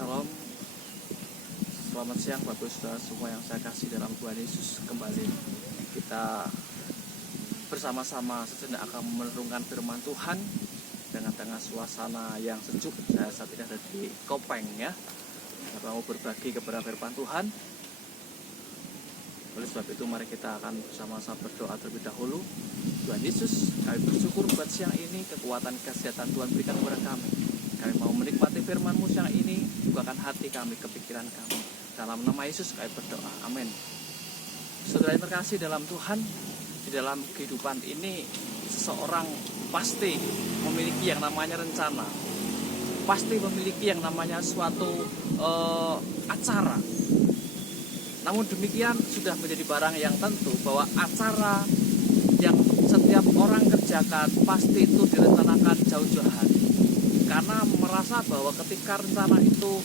Shalom. Selamat siang Bapak Saudara semua yang saya kasih dalam Tuhan Yesus. Kembali kita bersama-sama sejenak akan merenungkan firman Tuhan dengan tengah suasana yang sejuk. Saya saat ini ada di Kopeng ya. Kita mau berbagi kepada firman Tuhan. Oleh sebab itu mari kita akan bersama-sama berdoa terlebih dahulu. Tuhan Yesus, kami bersyukur buat siang ini kekuatan kesehatan Tuhan berikan kepada kami. Kami mau menikmati firman-Mu siang ini, bukakan hati kami, kepikiran kami. Dalam nama Yesus kami berdoa, amin. Saudara yang terkasih dalam Tuhan, di dalam kehidupan ini seseorang pasti memiliki yang namanya rencana, pasti memiliki yang namanya suatu acara. Namun demikian sudah menjadi barang yang tentu bahwa acara yang setiap orang kerjakan pasti itu direncanakan jauh-jauh hari. Karena merasa bahwa ketika rencana itu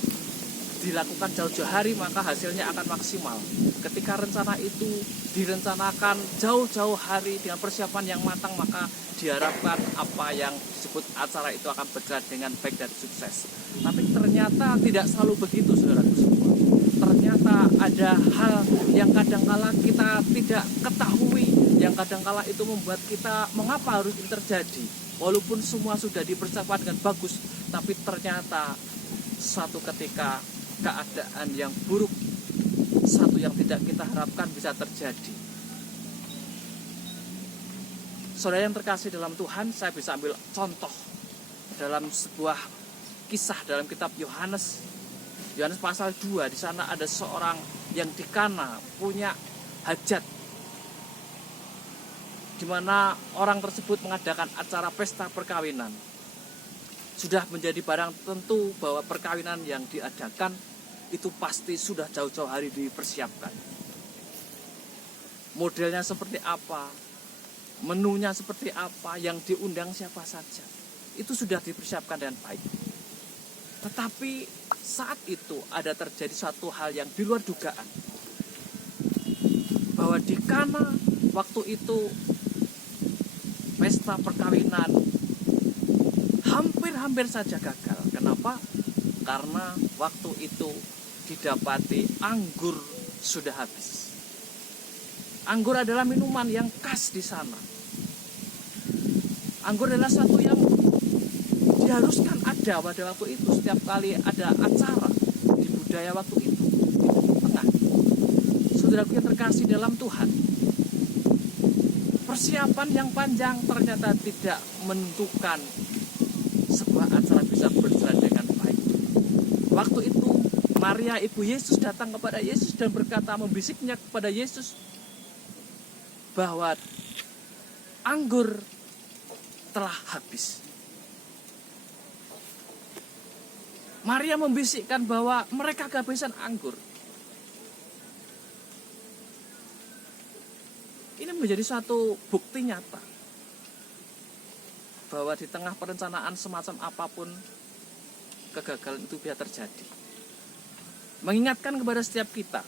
dilakukan jauh-jauh hari maka hasilnya akan maksimal. Ketika rencana itu direncanakan jauh-jauh hari dengan persiapan yang matang maka diharapkan apa yang disebut acara itu akan berjalan dengan baik dan sukses. Tapi ternyata tidak selalu begitu saudaraku semua. Ternyata ada hal yang kadangkala kita tidak ketahui, yang kadangkala itu membuat kita mengapa harus ini terjadi. Walaupun semua sudah dipersiapkan dengan bagus, tapi ternyata suatu ketika keadaan yang buruk, satu yang tidak kita harapkan bisa terjadi. Saudara yang terkasih dalam Tuhan, saya bisa ambil contoh dalam sebuah kisah dalam kitab Yohanes pasal 2. Di sana ada seorang yang di Kana punya hajat, di mana orang tersebut mengadakan acara pesta perkawinan. Sudah menjadi barang tentu bahwa perkawinan yang diadakan itu pasti sudah jauh-jauh hari dipersiapkan. Modelnya seperti apa, menunya seperti apa, yang diundang siapa saja, itu sudah dipersiapkan dengan baik. Tetapi saat itu ada terjadi suatu hal yang di luar dugaan, bahwa di Kana waktu itu pesta perkawinan hampir saja gagal. Kenapa? Karena waktu itu didapati anggur sudah habis. Anggur adalah minuman yang khas di sana. Anggur adalah satu yang diharuskan ada pada waktu itu. Setiap kali ada acara di budaya waktu itu, di Timur Tengah. Saudaraku yang terkasih dalam Tuhan, persiapan yang panjang ternyata tidak menentukan sebuah acara bisa berjalan dengan baik. Waktu itu Maria ibu Yesus datang kepada Yesus dan berkata, membisiknya kepada Yesus bahwa anggur telah habis. Maria membisikkan bahwa mereka kehabisan anggur. Ini menjadi suatu bukti nyata bahwa di tengah perencanaan semacam apapun, kegagalan itu bisa terjadi. Mengingatkan kepada setiap kita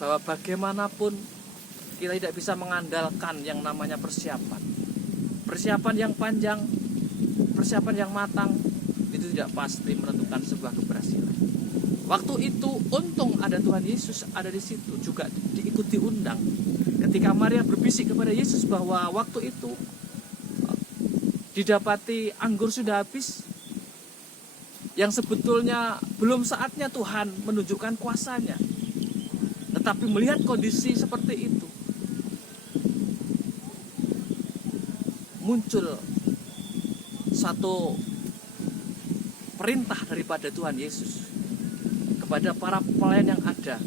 bahwa bagaimanapun kita tidak bisa mengandalkan yang namanya persiapan. Persiapan yang panjang, persiapan yang matang, itu tidak pasti menentukan sebuah keberhasilan. Waktu itu untung ada Tuhan Yesus ada di situ, juga diikut diundang. Ketika Maria berbisik kepada Yesus bahwa waktu itu didapati anggur sudah habis, yang sebetulnya belum saatnya Tuhan menunjukkan kuasanya. Tetapi melihat kondisi seperti itu, muncul satu perintah daripada Tuhan Yesus kepada para pelayan yang ada.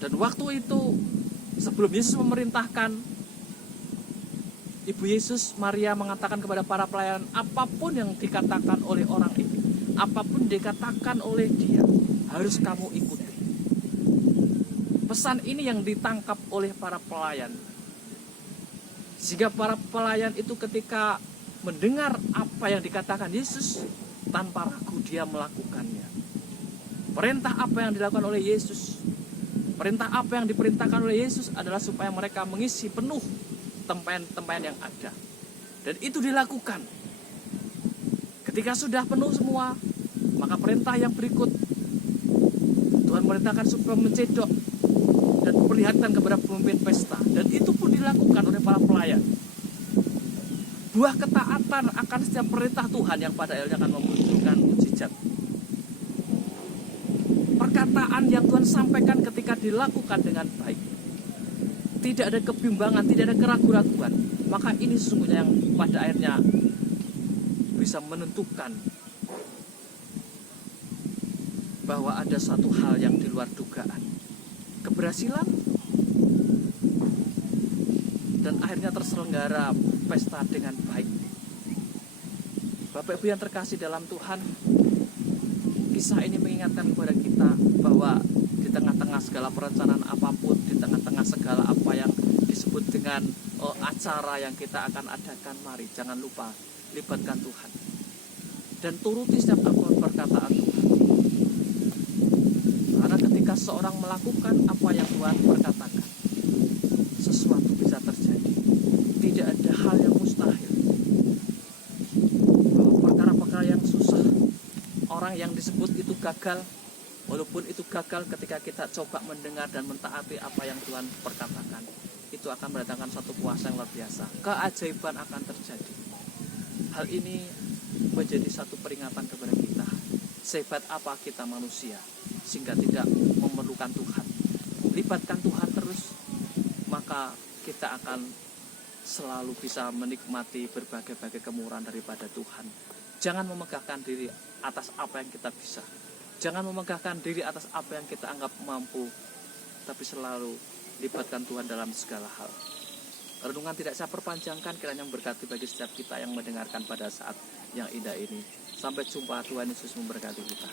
Dan waktu itu sebelum Yesus memerintahkan, Ibu Yesus Maria mengatakan kepada para pelayan, apapun yang dikatakan oleh orang ini, apapun dikatakan oleh dia, harus kamu ikuti. Pesan ini yang ditangkap oleh para pelayan, sehingga para pelayan itu ketika mendengar apa yang dikatakan Yesus, tanpa ragu dia melakukannya. Perintah apa yang dilakukan oleh Yesus, perintah apa yang diperintahkan oleh Yesus adalah supaya mereka mengisi penuh tempayan-tempayan yang ada. Dan itu dilakukan. Ketika sudah penuh semua, maka perintah yang berikut Tuhan merintahkan supaya mencedok dan memperlihatkan kepada pemimpin pesta. Dan itu pun dilakukan oleh para pelayan. Buah ketaatan akan setiap perintah Tuhan yang pada akhirnya akan memunculkan mukjizat. Perkataan yang Tuhan sampaikan ketika dilakukan dengan baik, tidak ada kebimbangan, tidak ada keraguan-raguan, maka ini sesungguhnya yang pada akhirnya bisa menentukan bahwa ada satu hal yang di luar dugaan, keberhasilan, dan akhirnya terselenggara pesta dengan baik. Bapak Ibu yang terkasih dalam Tuhan, kisah ini mengingatkan kepada kita bahwa di tengah-tengah segala perencanaan apapun, di tengah-tengah segala apa yang disebut dengan acara yang kita akan adakan, mari jangan lupa libatkan Tuhan dan turuti setiap apa perkataan Tuhan. Karena ketika seorang melakukan apa yang Tuhan perkatakan, sesuatu bisa terjadi. Tidak ada hal yang mustahil. Bahwa perkara-perkara yang susah, orang yang disebut itu gagal, walaupun itu gagal ketika kita coba mendengar dan mentaati apa yang Tuhan perkatakan, itu akan mendatangkan satu kuasa yang luar biasa. Keajaiban akan terjadi. Hal ini menjadi satu peringatan kepada kita. Sehebat apa kita manusia, sehingga tidak memerlukan Tuhan. Libatkan Tuhan terus, maka kita akan selalu bisa menikmati berbagai-bagai kemurahan daripada Tuhan. Jangan memegahkan diri atas apa yang kita bisa. Jangan memegahkan diri atas apa yang kita anggap mampu, tapi selalu libatkan Tuhan dalam segala hal. Renungan tidak saya perpanjangkan, kiranya memberkati bagi setiap kita yang mendengarkan pada saat yang indah ini. Sampai jumpa, Tuhan Yesus memberkati kita.